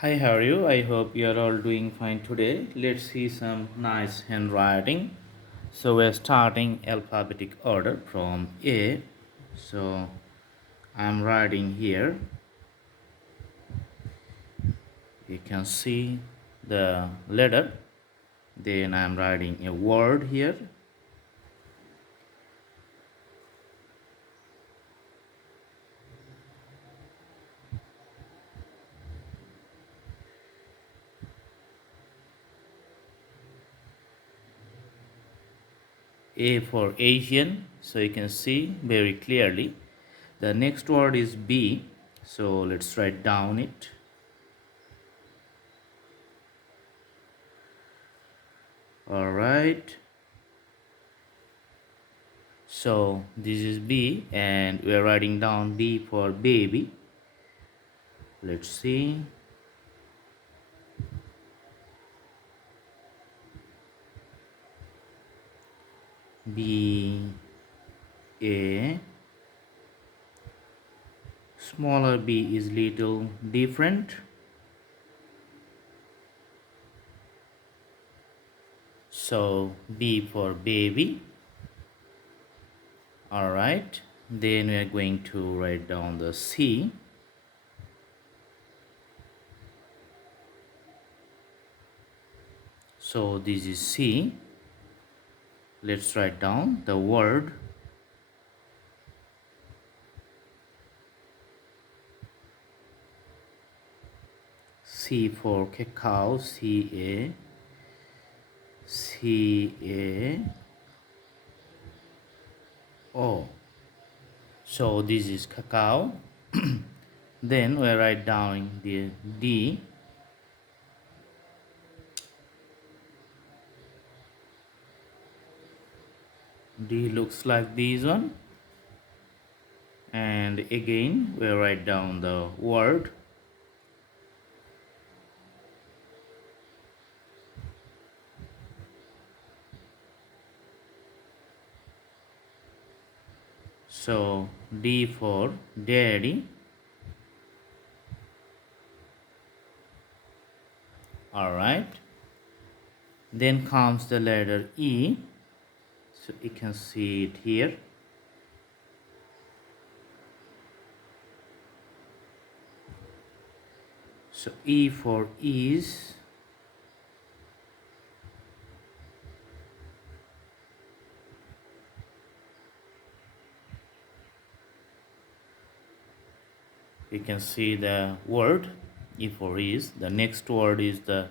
Hi, how are you? I hope you are all doing fine today. Let's see some nice handwriting. So we're starting alphabetic order from A. So I'm writing here. You can see the letter. Then I'm writing a word here. A for Asian. So you can see very clearly. The next word is B. So let's write down it. All right. So this is B and we are writing down B for baby. Let's see. B A. Smaller B is little different. So B for baby. Alright. Then we are going to write down the C. So this is C. Let's write down the word. C for cacao. C-A-C-A-O. So this is cacao. Then we write down the D. D looks like this one. And again we write down the word. So D for daddy. Alright. Then comes the letter E. So you can see it here. So E for is. You can see the word E for is. The next word is the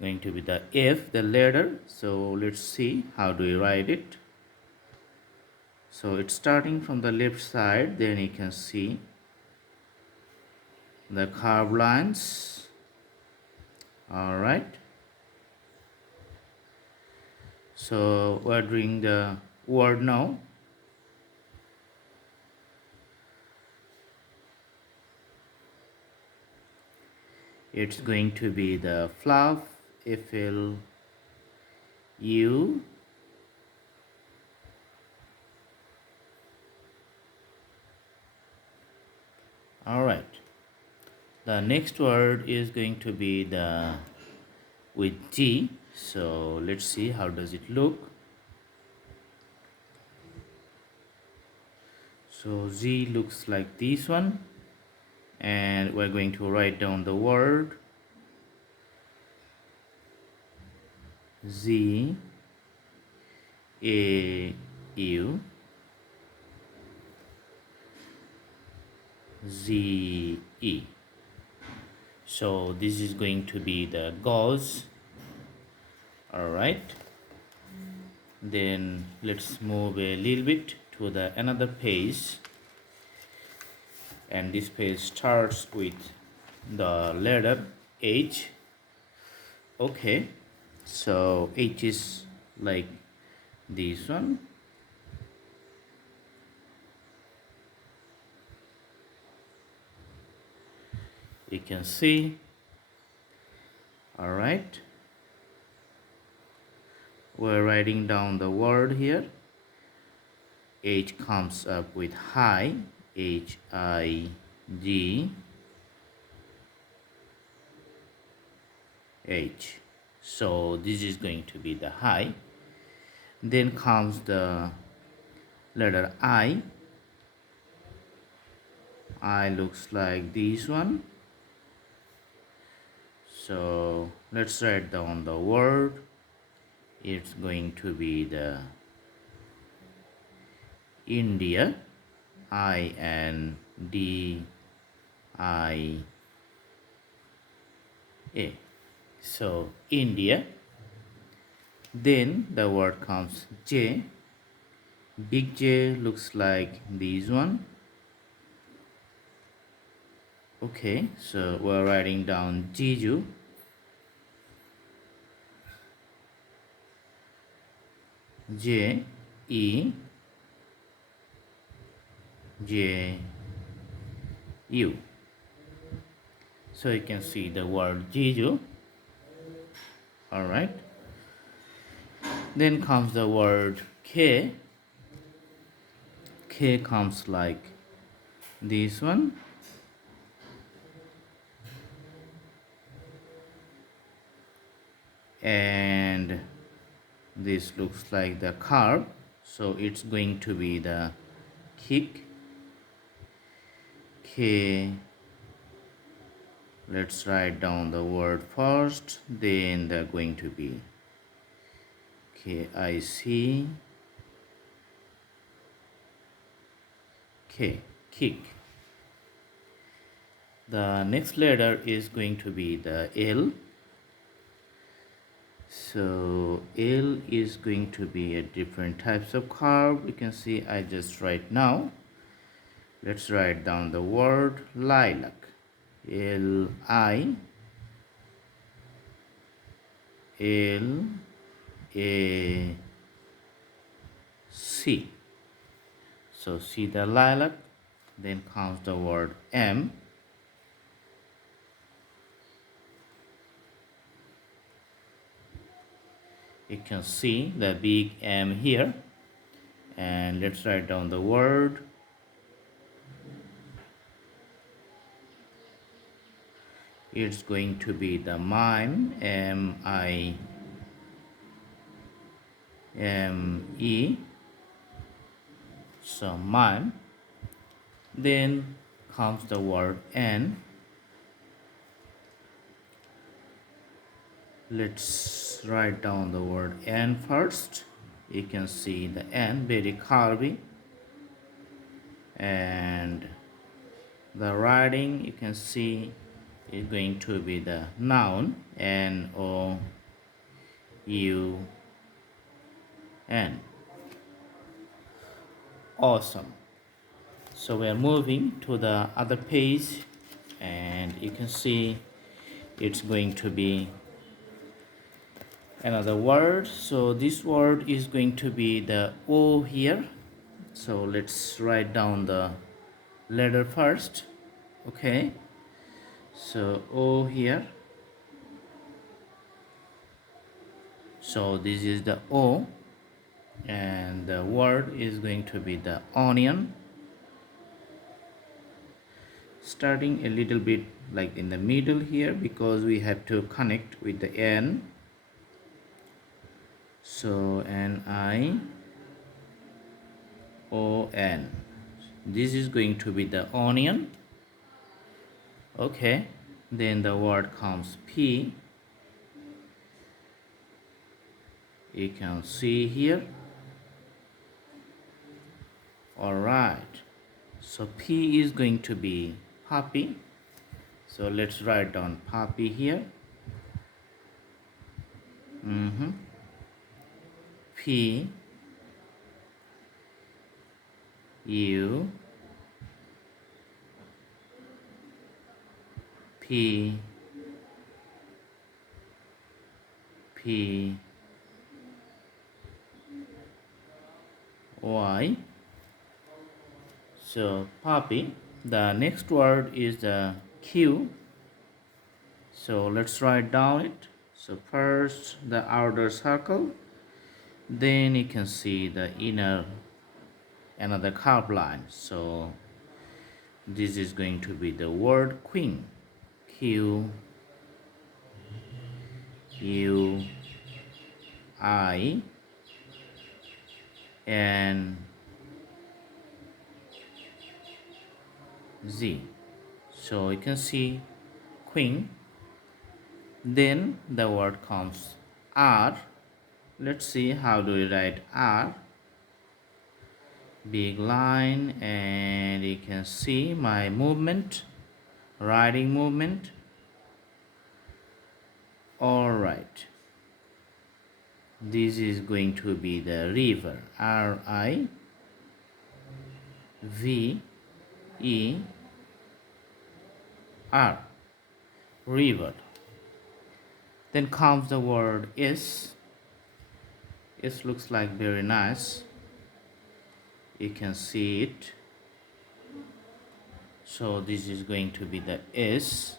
going to be the F, the letter. So let's see how do we write it. So it's starting from the left side. Then you can see the curved lines. All right. So we're doing the word now. It's going to be the fluff, FLU. All right. The next word is going to be the with G. So let's see how does it look. So Z looks like this one, and we're going to write down the word Z A U Z E. So this is going to be the gauze. All right. Then let's move a little bit to the another page, and this page starts with the letter H. Okay, so H is like this one. You can see. All right, we're writing down the word here. H comes up with high, H-I-G. H. So this is going to be the high. Then comes the letter I. I looks like this one. So let's write down the word. It's going to be the India. INDIA. So India. Then the word comes J. Big J looks like this one. Okay, so we're writing down Jeju. JEJU. So you can see the word Jeju. Alright. Then comes the word K. K comes like this one. And this looks like the curve. So it's going to be the kick. K. Let's write down the word first. Then they're going to be KIC. K. Kick. The next letter is going to be the L. So L is going to be a different types of curve. You can see I just write now. Let's write down the word lilac. LILAC. So see the lilac. Then comes the word M. You can see the big M here. And let's write down the word. It's going to be the mime. MIME. So mime. Then comes the word N. Let's write down the word N first. You can see the N very curvy. And the writing you can see is going to be the noun. NOUN. Awesome. So we are moving to the other page, and you can see it's going to be another word. So this word is going to be the O here. So let's write down the letter first. Okay, so O here. So this is the O, and the word is going to be the onion. Starting a little bit like in the middle here because we have to connect with the N. So NION. This is going to be the onion. Okay, then the word comes P. You can see here. Alright, so P is going to be puppy. So let's write down puppy here. P U P Y. So puppy. The next word is the Q. So let's write down it. So first the outer circle, then you can see the inner another curved line. So this is going to be the word queen. QUEEN. U I N Z. So you can see queen. Then the word comes R. Let's see how do we write R. Big line, and you can see my movement, writing movement. All right, this is going to be the river. R-I-V-E-R, river. Then comes the word is. It looks like very nice. You can see it. So this is going to be the S.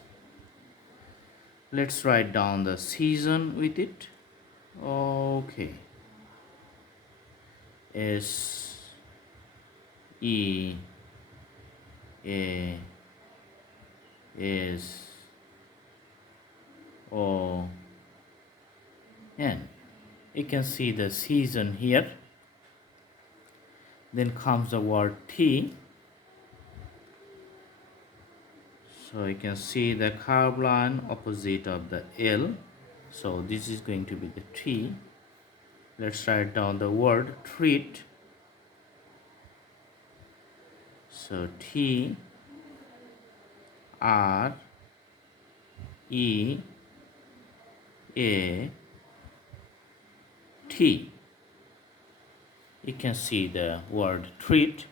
Let's write down the season with it. Okay. S E A S O N. You can see the season here. Then comes the word T. So you can see the curved line opposite of the L. So this is going to be the T. Let's write down the word treat. So T R E A T. You can see the word treat.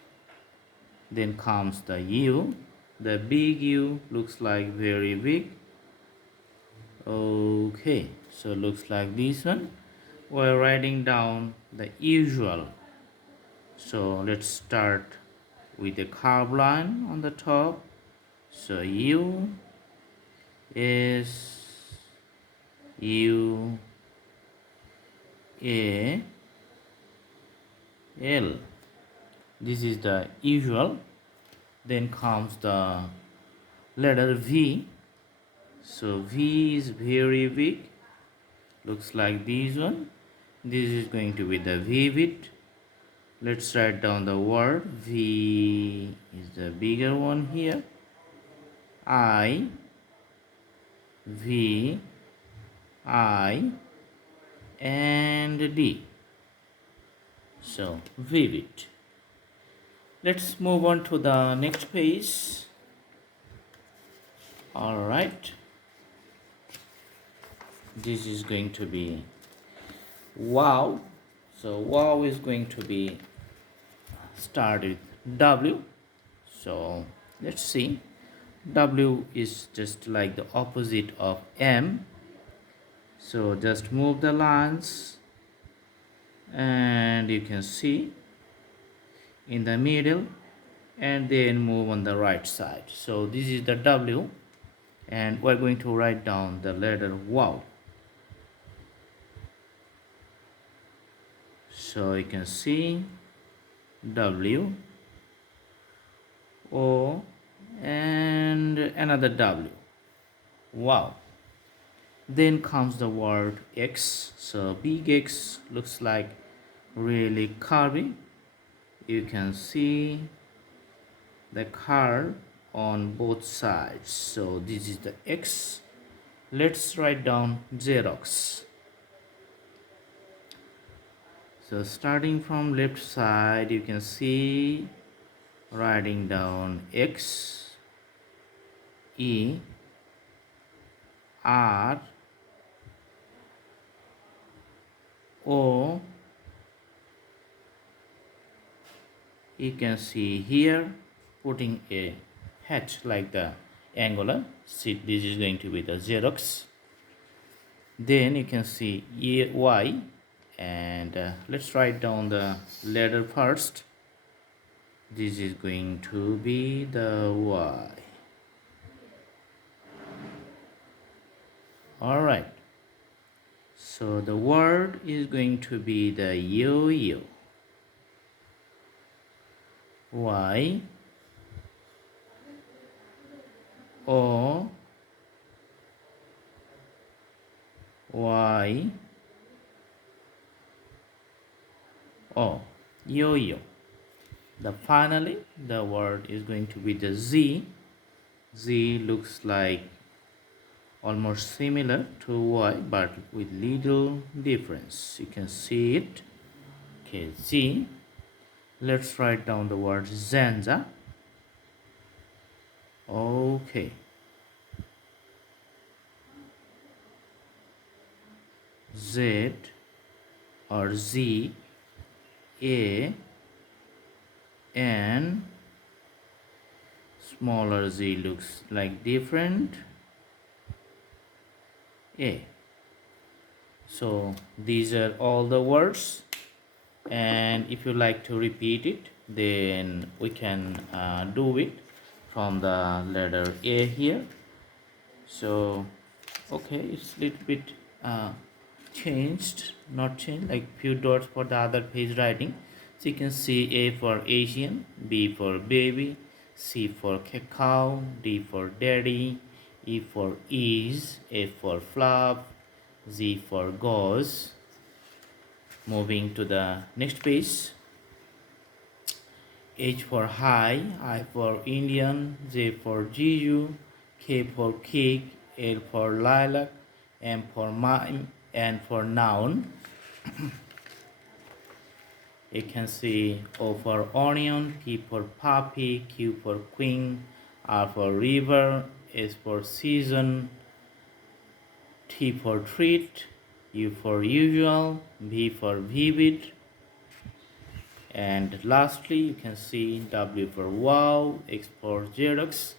Then comes the U. The big U looks like very big. Okay, so looks like this one. We're writing down the usual. So let's start with the curved line on the top. So U is U A L. This is the usual. Then comes the letter V. So V is very big. Looks like this one. This is going to be the vivid. Let's write down the word. V is the bigger one here. I V I and D. So vivid. Let's move on to the next page. All right. This is going to be wow. So wow is going to be start with W. So let's see. W is just like the opposite of M. So just move the lines and you can see in the middle and then move on the right side. So this is the W and we're going to write down the letter wow. So you can see W O and another W. Wow. Then comes the word X. So big X looks like really curvy. You can see the curve on both sides. So this is the X. Let's write down Xerox. So starting from left side, you can see writing down X E R O. You can see here putting a hatch like the angular. See, this is going to be the Xerox. Then you can see Y and let's write down the letter first. This is going to be the Y. All right. So the word is going to be the yo-yo. Y O Y O, yo-yo. The finally the word is going to be the Z. Z looks like almost similar to Y but with little difference. You can see it. Okay, Z. Let's write down the word Zenza. Okay. Z or Z A N, smaller Z looks like different A. So these are all the words, and if you like to repeat it, then we can do it from the letter A here. So okay, it's a little bit uh, changed, not changed, like few dots for the other page writing. So you can see A for Asian, B for baby, C for cacao, D for daddy, E for ease, F for flap, Z for gauze. Moving to the next page. H for high, I for Indian, J for Jeju, K for cake, L for lilac, M for mime, N for noun. You can see O for onion, P for puppy, Q for queen, R for river, S for season, T for treat, U for usual, V for vivid, and lastly you can see W for wow, X for Xerox,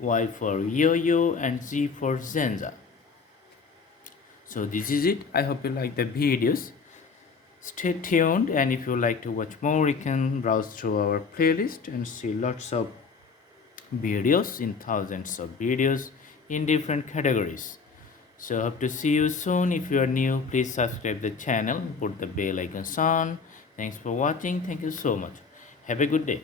Y for yo-yo, and Z for Zenza. So this is it. I hope you like the videos. Stay tuned, and if you like to watch more, you can browse through our playlist and see lots of videos, in thousands of videos in different categories. So hope to see you soon. If you are new, please subscribe the channel, put the bell icon on. Thanks for watching. Thank you so much. Have a good day.